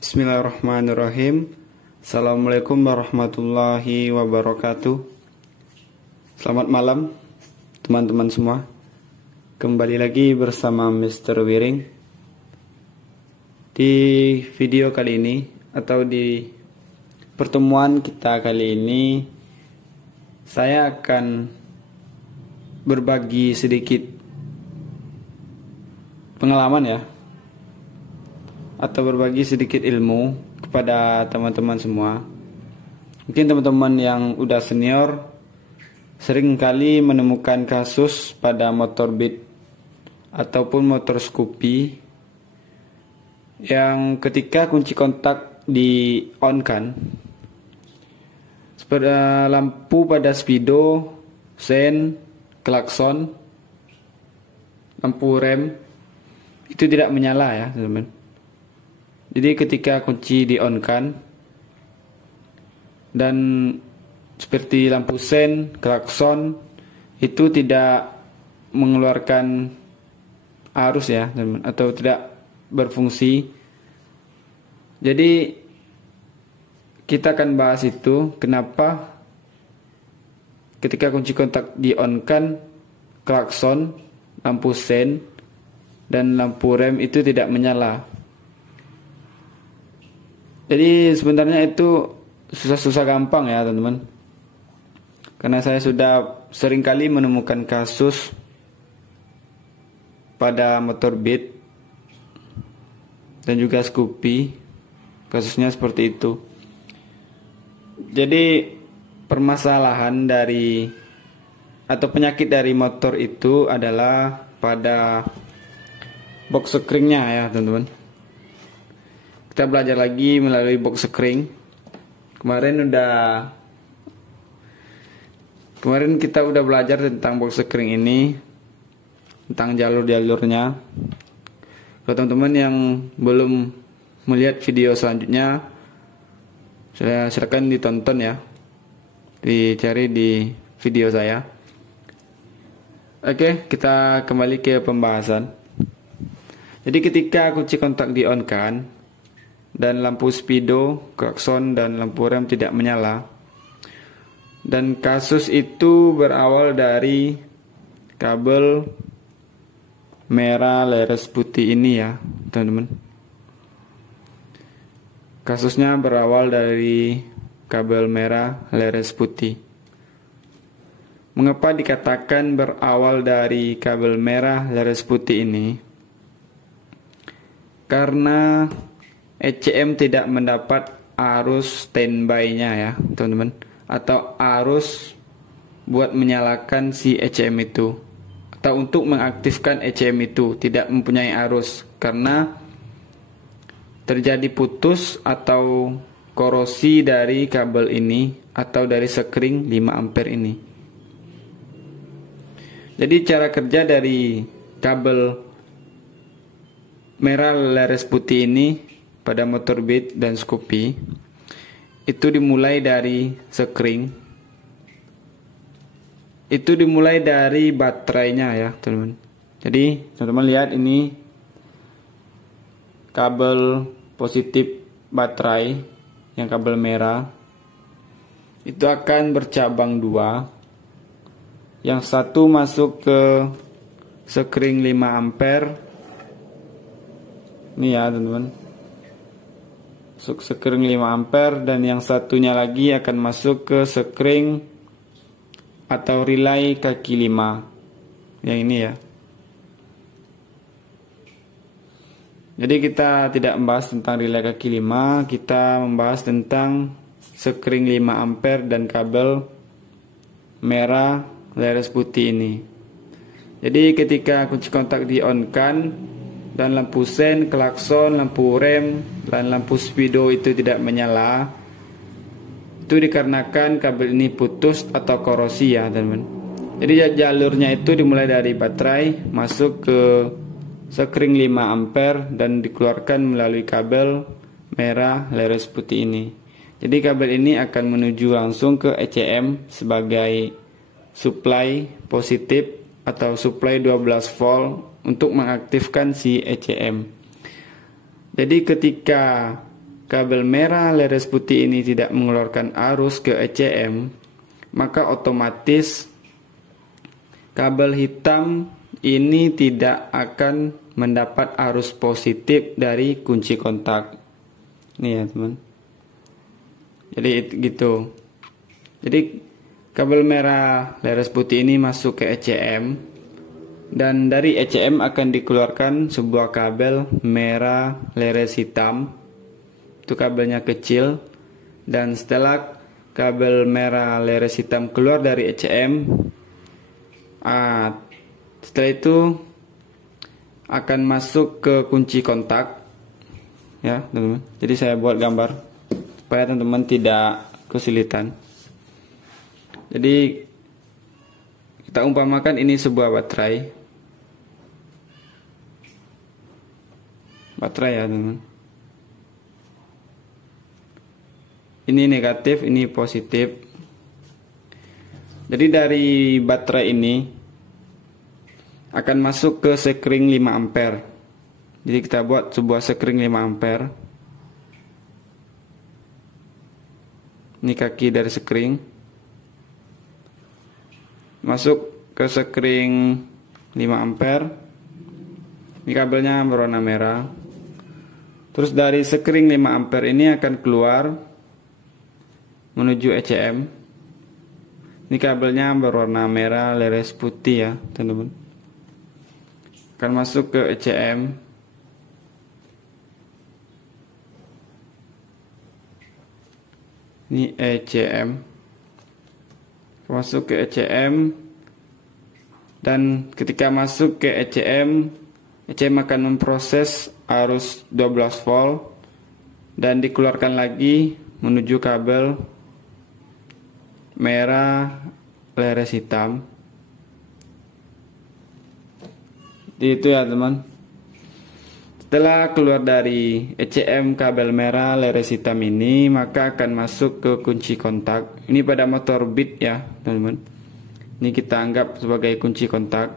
Bismillahirrahmanirrahim. Assalamualaikum warahmatullahi wabarakatuh. Selamat malam teman-teman semua. Kembali lagi bersama Mr. Wiring. Di video kali ini atau di pertemuan kita kali ini, saya akan berbagi sedikit pengalaman ya, atau berbagi sedikit ilmu kepada teman-teman semua. Mungkin teman-teman yang udah senior sering kali menemukan kasus pada motor Beat ataupun motor Scoopy yang ketika kunci kontak di on kan, seperti lampu pada speedo, sen, klakson, lampu rem itu tidak menyala ya teman-teman. Jadi ketika kunci di on kan dan seperti lampu sen, klakson itu tidak mengeluarkan arus ya teman-teman, atau tidak berfungsi. Jadi kita akan bahas itu, kenapa ketika kunci kontak di on kan, klakson, lampu sen dan lampu rem itu tidak menyala. Jadi sebenarnya itu susah-susah gampang ya teman-teman, karena saya sudah sering kali menemukan kasus pada motor Beat dan juga Scoopy, kasusnya seperti itu. Jadi permasalahan dari atau penyakit dari motor itu adalah pada box springnya ya teman-teman. Kita belajar lagi melalui box spring. Kemarin kita udah belajar tentang box spring ini, tentang jalur-jalurnya. Kalau teman-teman yang belum melihat video selanjutnya, saya silakan ditonton ya, dicari di video saya. Oke, kita kembali ke pembahasan. Jadi ketika kunci kontak di on kan dan lampu speedo, klakson dan lampu rem tidak menyala, dan kasus itu berawal dari kabel merah leres putih ini ya teman-teman. Kasusnya berawal dari kabel merah leres putih. Mengapa dikatakan berawal dari kabel merah leres putih ini? Karena ECM tidak mendapat arus standby-nya ya teman-teman, atau arus buat menyalakan si ECM itu, atau untuk mengaktifkan ECM itu tidak mempunyai arus karena terjadi putus atau korosi dari kabel ini atau dari sekring 5 ampere ini. Jadi cara kerja dari kabel merah leres putih ini pada motor Beat dan Scoopy itu dimulai dari sekring. Itu dimulai dari baterainya ya teman-teman. Jadi teman-teman lihat ini kabel positif baterai yang kabel merah itu akan bercabang dua. Yang satu masuk ke sekring 5 ampere. Ini ya teman-teman, masuk sekring 5 ampere, dan yang satunya lagi akan masuk ke sekring atau relay kaki 5 yang ini ya. Jadi kita tidak membahas tentang relay kaki 5, kita membahas tentang sekring 5 ampere dan kabel merah leres putih ini. Jadi ketika kunci kontak di on kan dan lampu sen, klakson, lampu rem dan lampu speedo itu tidak menyala, itu dikarenakan kabel ini putus atau korosi ya teman-teman. Jadi jalurnya itu dimulai dari baterai masuk ke sekring 5 ampere dan dikeluarkan melalui kabel merah leres putih ini. Jadi kabel ini akan menuju langsung ke ECM sebagai supply positif atau supply 12 volt untuk mengaktifkan si ECM. Jadi ketika kabel merah leres putih ini tidak mengeluarkan arus ke ECM, maka otomatis kabel hitam ini tidak akan mendapat arus positif dari kunci kontak. Ini ya teman. Jadi gitu. Jadi kabel merah leres putih ini masuk ke ECM, dan dari ECM akan dikeluarkan sebuah kabel merah leres hitam. Itu kabelnya kecil, dan setelah kabel merah leres hitam keluar dari ECM, setelah itu akan masuk ke kunci kontak ya teman-teman. Jadi saya buat gambar supaya teman-teman tidak kesulitan. Jadi kita umpamakan ini sebuah baterai ya teman-teman. Ini negatif, ini positif. Jadi dari baterai ini akan masuk ke sekring 5 ampere. Jadi kita buat sebuah sekring 5 ampere. Ini kaki dari sekring. Masuk ke sekring 5 ampere. Ini kabelnya berwarna merah. Terus dari sekring 5 ampere ini akan keluar menuju ECM. Ini kabelnya berwarna merah leres putih ya teman-teman. Akan masuk ke ECM. Ini ECM. Masuk ke ECM, dan ketika masuk ke ECM, ECM akan memproses arus 12 volt dan dikeluarkan lagi menuju kabel merah leres hitam. Itu ya teman. Setelah keluar dari ECM kabel merah leres hitam ini, maka akan masuk ke kunci kontak. Ini pada motor bit ya teman-teman. Ini kita anggap sebagai kunci kontak.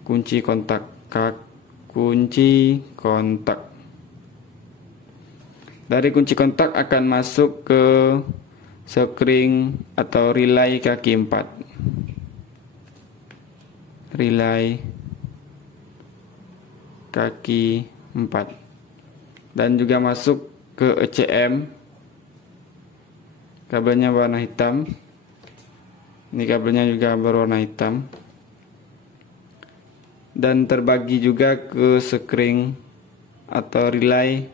Kunci kontak. Kunci kontak. Dari kunci kontak akan masuk ke sekring atau relay kaki 4. Relay kaki 4. Dan juga masuk ke ECM. Kabelnya warna hitam. Ini kabelnya juga berwarna hitam. Dan terbagi juga ke sekring atau relay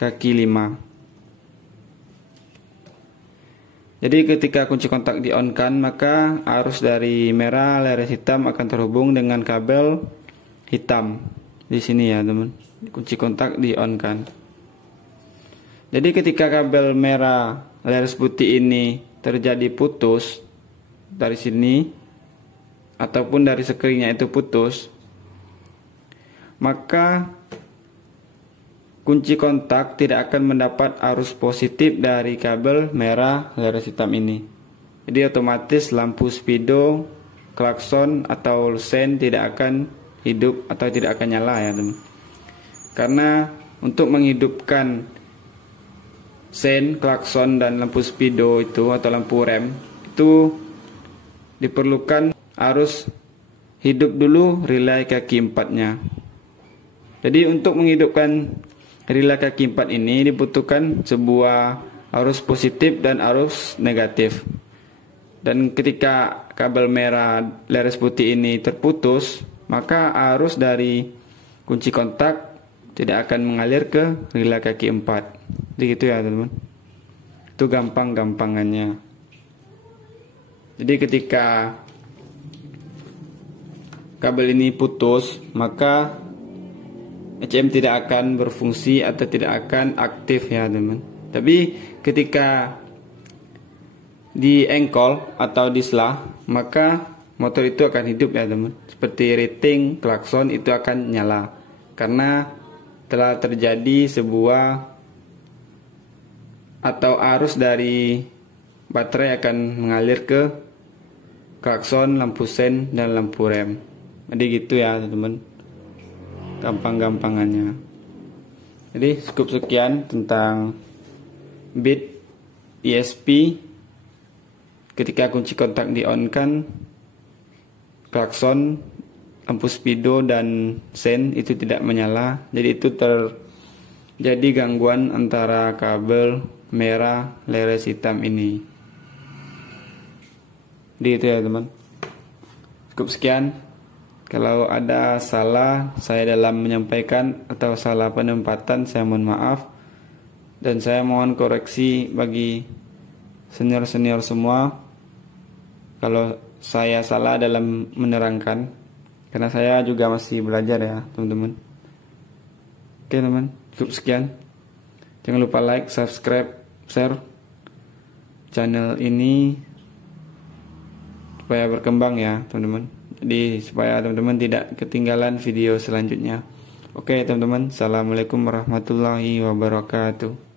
kaki 5. Jadi ketika kunci kontak di-on-kan, maka arus dari merah leres hitam akan terhubung dengan kabel hitam. Di sini ya teman. Kunci kontak di-on-kan. Jadi ketika kabel merah leres putih ini terjadi putus dari sini ataupun dari sekringnya itu putus, maka kunci kontak tidak akan mendapat arus positif dari kabel merah leres hitam ini. Jadi otomatis lampu speedo, klakson atau sen tidak akan hidup atau tidak akan nyala ya teman. Karena untuk menghidupkan sen, klakson dan lampu speedo itu atau lampu rem itu diperlukan arus hidup dulu relay kaki 4-nya. Jadi untuk menghidupkan relay kaki 4 ini dibutuhkan sebuah arus positif dan arus negatif. Dan ketika kabel merah leres putih ini terputus, maka arus dari kunci kontak tidak akan mengalir ke relay kaki 4. Jadi gitu ya teman-teman. Itu gampang-gampangannya. Jadi ketika kabel ini putus, maka ECM tidak akan berfungsi atau tidak akan aktif ya teman. Tapi ketika di engkol atau diselah, maka motor itu akan hidup ya teman. Seperti rating, klakson itu akan nyala karena telah terjadi sebuah atau arus dari baterai akan mengalir ke klakson, lampu sen, dan lampu rem. Jadi gitu ya teman-teman, gampang-gampangannya. Jadi cukup sekian tentang bit ESP. Ketika kunci kontak di on kan, klakson, lampu speedo, dan sen itu tidak menyala. Jadi itu terjadi gangguan antara kabel merah leres hitam ini. Jadi itu ya teman. Cukup sekian. Kalau ada salah saya dalam menyampaikan atau salah penempatan, saya mohon maaf. Dan saya mohon koreksi bagi senior-senior semua kalau saya salah dalam menerangkan, karena saya juga masih belajar ya teman-teman. Oke teman, cukup sekian. Jangan lupa like, subscribe, share channel ini supaya berkembang ya teman-teman. Jadi supaya teman-teman tidak ketinggalan video selanjutnya. Oke teman-teman, assalamualaikum warahmatullahi wabarakatuh.